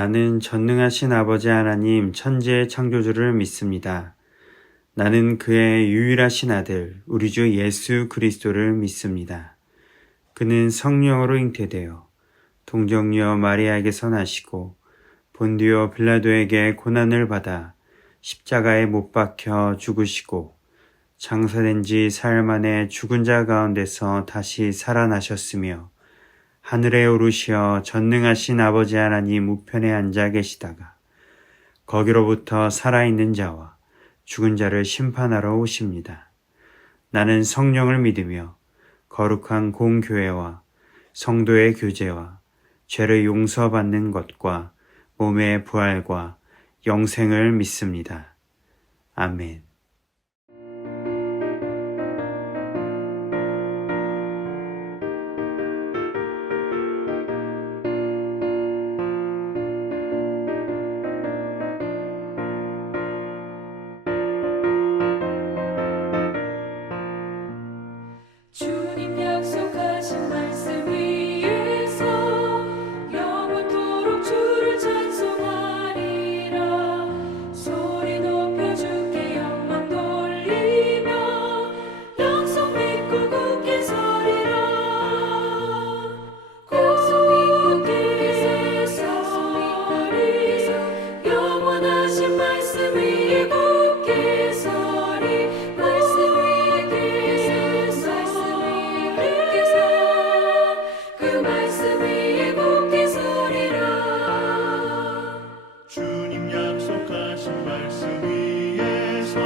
나는 전능하신 아버지 하나님 천지의 창조주를 믿습니다. 나는 그의 유일하신 아들 우리 주 예수 그리스도를 믿습니다. 그는 성령으로 잉태되어 동정녀 마리아에게서 나시고 본디오 빌라도에게 고난을 받아 십자가에 못 박혀 죽으시고 장사된 지 사흘 만에 죽은 자 가운데서 다시 살아나셨으며 하늘에 오르시어 전능하신 아버지 하나님 우편에 앉아 계시다가 거기로부터 살아있는 자와 죽은 자를 심판하러 오십니다. 나는 성령을 믿으며 거룩한 공교회와 성도의 교제와 죄를 용서받는 것과 몸의 부활과 영생을 믿습니다. 아멘. 주님 약속하신 말씀 위에서 영원토록 주를 찬송하리라. 소리 높여 주께 영광 돌리며 약속 믿고 굳게 서리라. 굳게 서리 영원하신 말씀 위에 굳게 서리. 말씀 그 말씀 위에 굳게 서리라. 주님 약속하신 말씀 위에서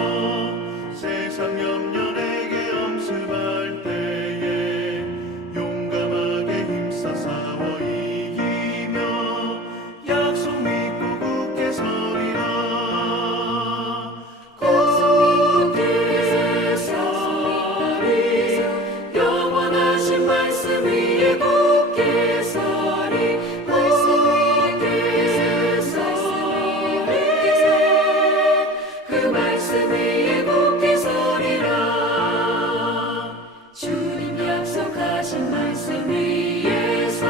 세상 염려 내게 엄습할 때에 용감하게 힘써 싸워 이기며 약속 믿고 굳게 서리라. 굳게 서리 영원하신 말씀 위에 굳게 서리. 말씀 위에 서리 그 말씀 위에 굳게 서리라. 주님 약속하신 말씀 위에서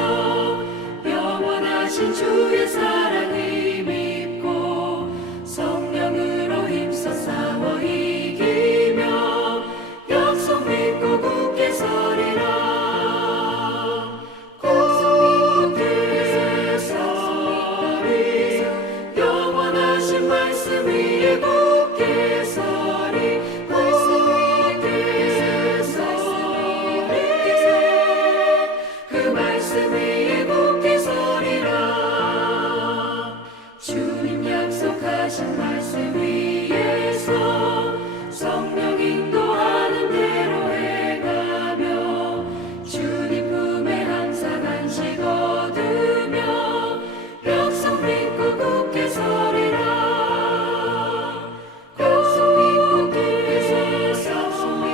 영원하신 주의 사랑을 믿고 성령으로 힘써 싸워 이기며 약속 믿고 굳게 서리라. 굳게 서리 영원하신 말씀 위에 굳게 서리. 말씀 위에 서리 그 말씀 위에 굳게 서리라. 주님 약속하신 말씀 위에서 성령 인도하는 대로 해가며 주님 품에 항상 안식 얻으며 약속 믿고 굳게 서리라. 굳게 서리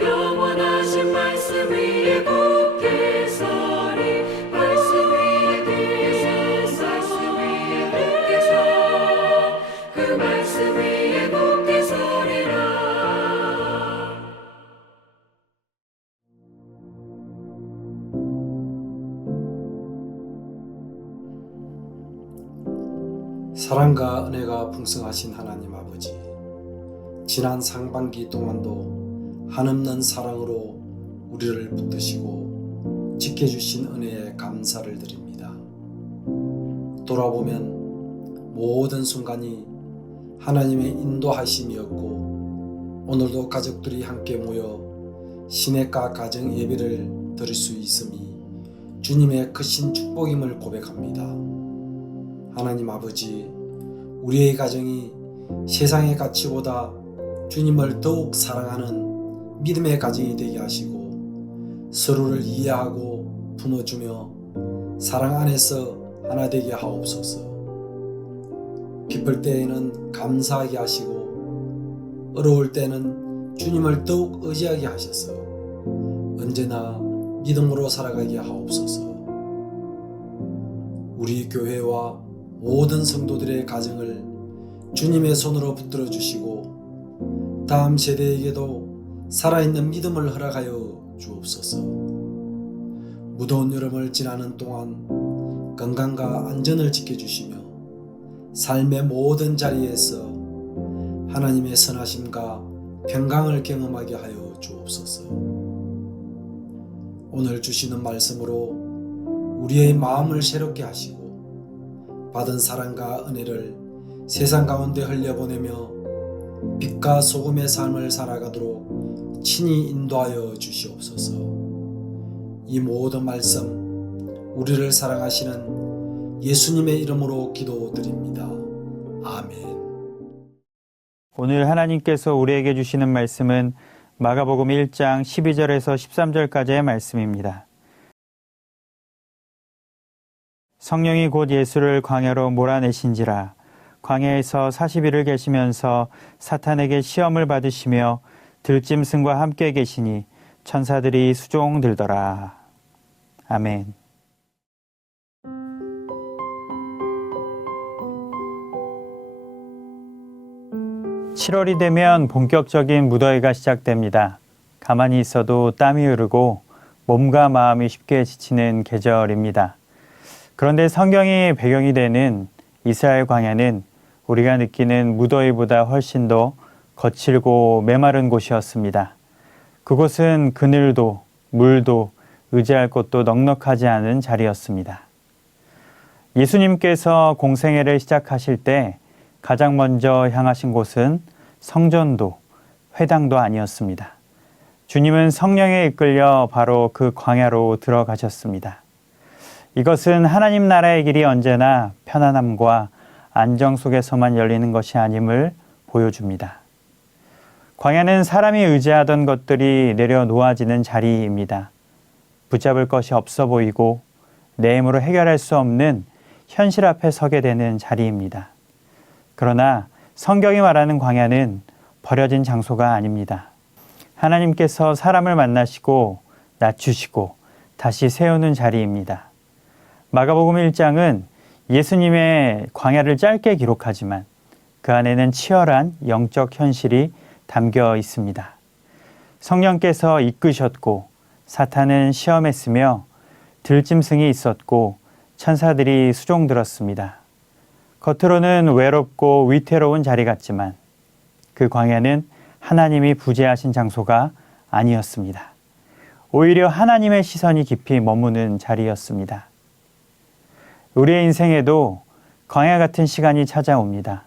영원하신 말씀 위에 굳게 서리. 말씀 위에 굳게 서 그 말씀 위에 굳게 서리라. 사랑과 은혜가 풍성하신 하나님 아버지, 지난 상반기 동안도 한없는 사랑으로 우리를 붙드시고 지켜주신 은혜에 감사를 드립니다. 돌아보면 모든 순간이 하나님의 인도하심이었고 오늘도 가족들이 함께 모여 시내가 가정 예배를 드릴 수 있음이 주님의 크신 축복임을 고백합니다. 하나님 아버지, 우리의 가정이 세상의 가치보다 주님을 더욱 사랑하는 믿음의 가정이 되게 하시고 서로를 이해하고 품어주며 사랑 안에서 하나 되게 하옵소서. 기쁠 때에는 감사하게 하시고 어려울 때는 주님을 더욱 의지하게 하셔서 언제나 믿음으로 살아가게 하옵소서. 우리 교회와 모든 성도들의 가정을 주님의 손으로 붙들어 주시고 다음 세대에게도 살아있는 믿음을 허락하여 주옵소서. 무더운 여름을 지나는 동안 건강과 안전을 지켜주시며 삶의 모든 자리에서 하나님의 선하심과 평강을 경험하게 하여 주옵소서. 오늘 주시는 말씀으로 우리의 마음을 새롭게 하시고 받은 사랑과 은혜를 세상 가운데 흘려보내며 빛과 소금의 삶을 살아가도록 친히 인도하여 주시옵소서. 이 모든 말씀 우리를 사랑하시는 예수님의 이름으로 기도드립니다. 아멘. 오늘 하나님께서 우리에게 주시는 말씀은 마가복음 1장 12절에서 13절까지의 말씀입니다. 성령이 곧 예수를 광야로 몰아내신지라. 광야에서 40일을 계시면서 사탄에게 시험을 받으시며 들짐승과 함께 계시니 천사들이 수종들더라. 아멘. (7월이) 되면 본격적인 무더위가 시작됩니다. 가만히 있어도 땀이 흐르고 몸과 마음이 쉽게 지치는 계절입니다. 그런데 성경이 배경이 되는 이스라엘 광야는 우리가 느끼는 무더위보다 훨씬 더 거칠고 메마른 곳이었습니다. 그곳은 그늘도 물도 의지할 곳도 넉넉하지 않은 자리였습니다. 예수님께서 공생애를 시작하실 때 가장 먼저 향하신 곳은 성전도, 회당도 아니었습니다. 주님은 성령에 이끌려 바로 그 광야로 들어가셨습니다. 이것은 하나님 나라의 길이 언제나 편안함과 안정 속에서만 열리는 것이 아님을 보여줍니다. 광야는 사람이 의지하던 것들이 내려놓아지는 자리입니다. 붙잡을 것이 없어 보이고 내 힘으로 해결할 수 없는 현실 앞에 서게 되는 자리입니다. 그러나 성경이 말하는 광야는 버려진 장소가 아닙니다. 하나님께서 사람을 만나시고 낮추시고 다시 세우는 자리입니다. 마가복음 1장은 예수님의 광야를 짧게 기록하지만 그 안에는 치열한 영적 현실이 담겨 있습니다. 성령께서 이끄셨고 사탄은 시험했으며 들짐승이 있었고 천사들이 수종들었습니다. 겉으로는 외롭고 위태로운 자리 같지만 그 광야는 하나님이 부재하신 장소가 아니었습니다. 오히려 하나님의 시선이 깊이 머무는 자리였습니다. 우리의 인생에도 광야 같은 시간이 찾아옵니다.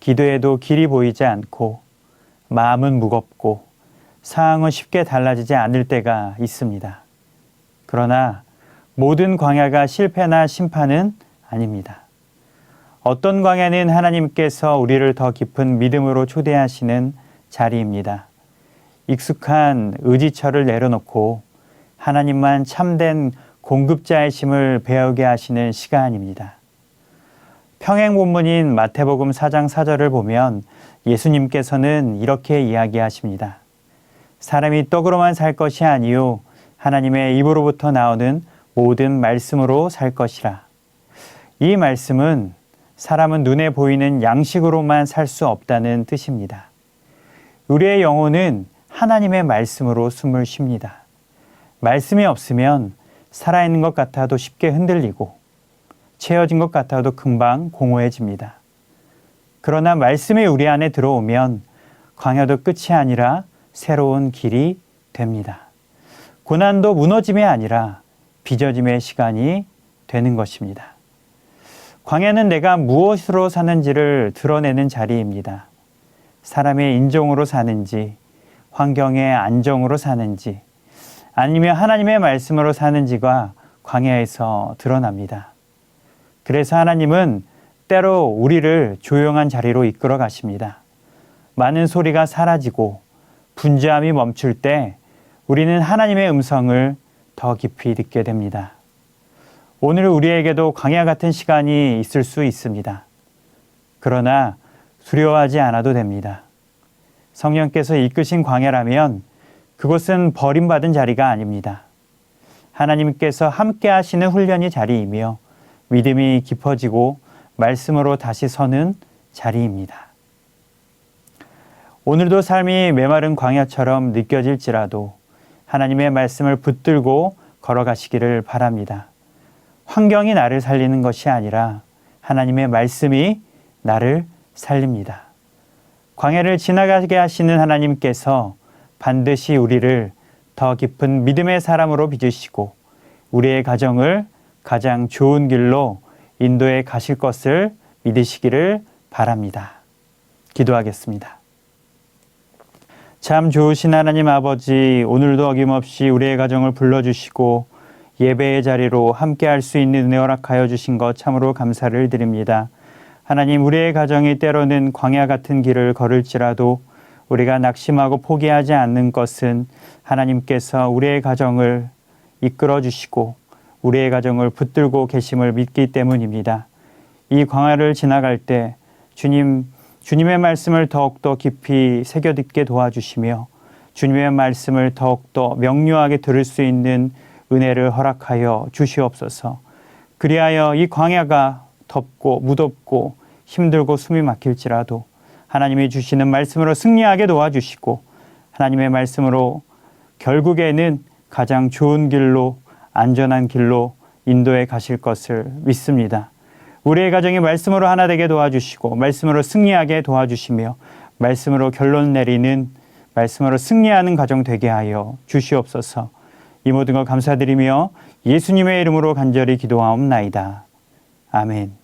기도에도 길이 보이지 않고 마음은 무겁고 상황은 쉽게 달라지지 않을 때가 있습니다. 그러나 모든 광야가 실패나 심판은 아닙니다. 어떤 광야는 하나님께서 우리를 더 깊은 믿음으로 초대하시는 자리입니다. 익숙한 의지처를 내려놓고 하나님만 참된 공급자의 심을 배우게 하시는 시간입니다. 평행 본문인 마태복음 4장 4절을 보면 예수님께서는 이렇게 이야기하십니다. 사람이 떡으로만 살 것이 아니요 하나님의 입으로부터 나오는 모든 말씀으로 살 것이라. 이 말씀은 사람은 눈에 보이는 양식으로만 살 수 없다는 뜻입니다. 우리의 영혼은 하나님의 말씀으로 숨을 쉽니다. 말씀이 없으면 살아있는 것 같아도 쉽게 흔들리고 채워진 것 같아도 금방 공허해집니다. 그러나 말씀이 우리 안에 들어오면 광야도 끝이 아니라 새로운 길이 됩니다. 고난도 무너짐이 아니라 빚어짐의 시간이 되는 것입니다. 광야는 내가 무엇으로 사는지를 드러내는 자리입니다. 사람의 인종으로 사는지, 환경의 안정으로 사는지, 아니면 하나님의 말씀으로 사는지가 광야에서 드러납니다. 그래서 하나님은 때로 우리를 조용한 자리로 이끌어 가십니다. 많은 소리가 사라지고 분주함이 멈출 때 우리는 하나님의 음성을 더 깊이 듣게 됩니다. 오늘 우리에게도 광야 같은 시간이 있을 수 있습니다. 그러나 두려워하지 않아도 됩니다. 성령께서 이끄신 광야라면 그곳은 버림받은 자리가 아닙니다. 하나님께서 함께 하시는 훈련이 자리이며 믿음이 깊어지고 말씀으로 다시 서는 자리입니다. 오늘도 삶이 메마른 광야처럼 느껴질지라도 하나님의 말씀을 붙들고 걸어가시기를 바랍니다. 환경이 나를 살리는 것이 아니라 하나님의 말씀이 나를 살립니다. 광야를 지나가게 하시는 하나님께서 반드시 우리를 더 깊은 믿음의 사람으로 빚으시고 우리의 가정을 가장 좋은 길로 인도해 가실 것을 믿으시기를 바랍니다. 기도하겠습니다. 참 좋으신 하나님 아버지, 오늘도 어김없이 우리의 가정을 불러주시고 예배의 자리로 함께할 수 있는 은혜 허락하여 주신 것 참으로 감사를 드립니다. 하나님, 우리의 가정이 때로는 광야 같은 길을 걸을지라도 우리가 낙심하고 포기하지 않는 것은 하나님께서 우리의 가정을 이끌어 주시고 우리의 가정을 붙들고 계심을 믿기 때문입니다. 이 광야를 지나갈 때 주님의 말씀을 더욱더 깊이 새겨듣게 도와주시며 주님의 말씀을 더욱더 명료하게 들을 수 있는 은혜를 허락하여 주시옵소서. 그리하여 이 광야가 덥고 무덥고 힘들고 숨이 막힐지라도 하나님이 주시는 말씀으로 승리하게 도와주시고 하나님의 말씀으로 결국에는 가장 좋은 길로 안전한 길로 인도해 가실 것을 믿습니다. 우리의 가정이 말씀으로 하나 되게 도와주시고 말씀으로 승리하게 도와주시며 말씀으로 결론 내리는 말씀으로 승리하는 가정 되게 하여 주시옵소서. 이 모든 것 감사드리며 예수님의 이름으로 간절히 기도하옵나이다. 아멘.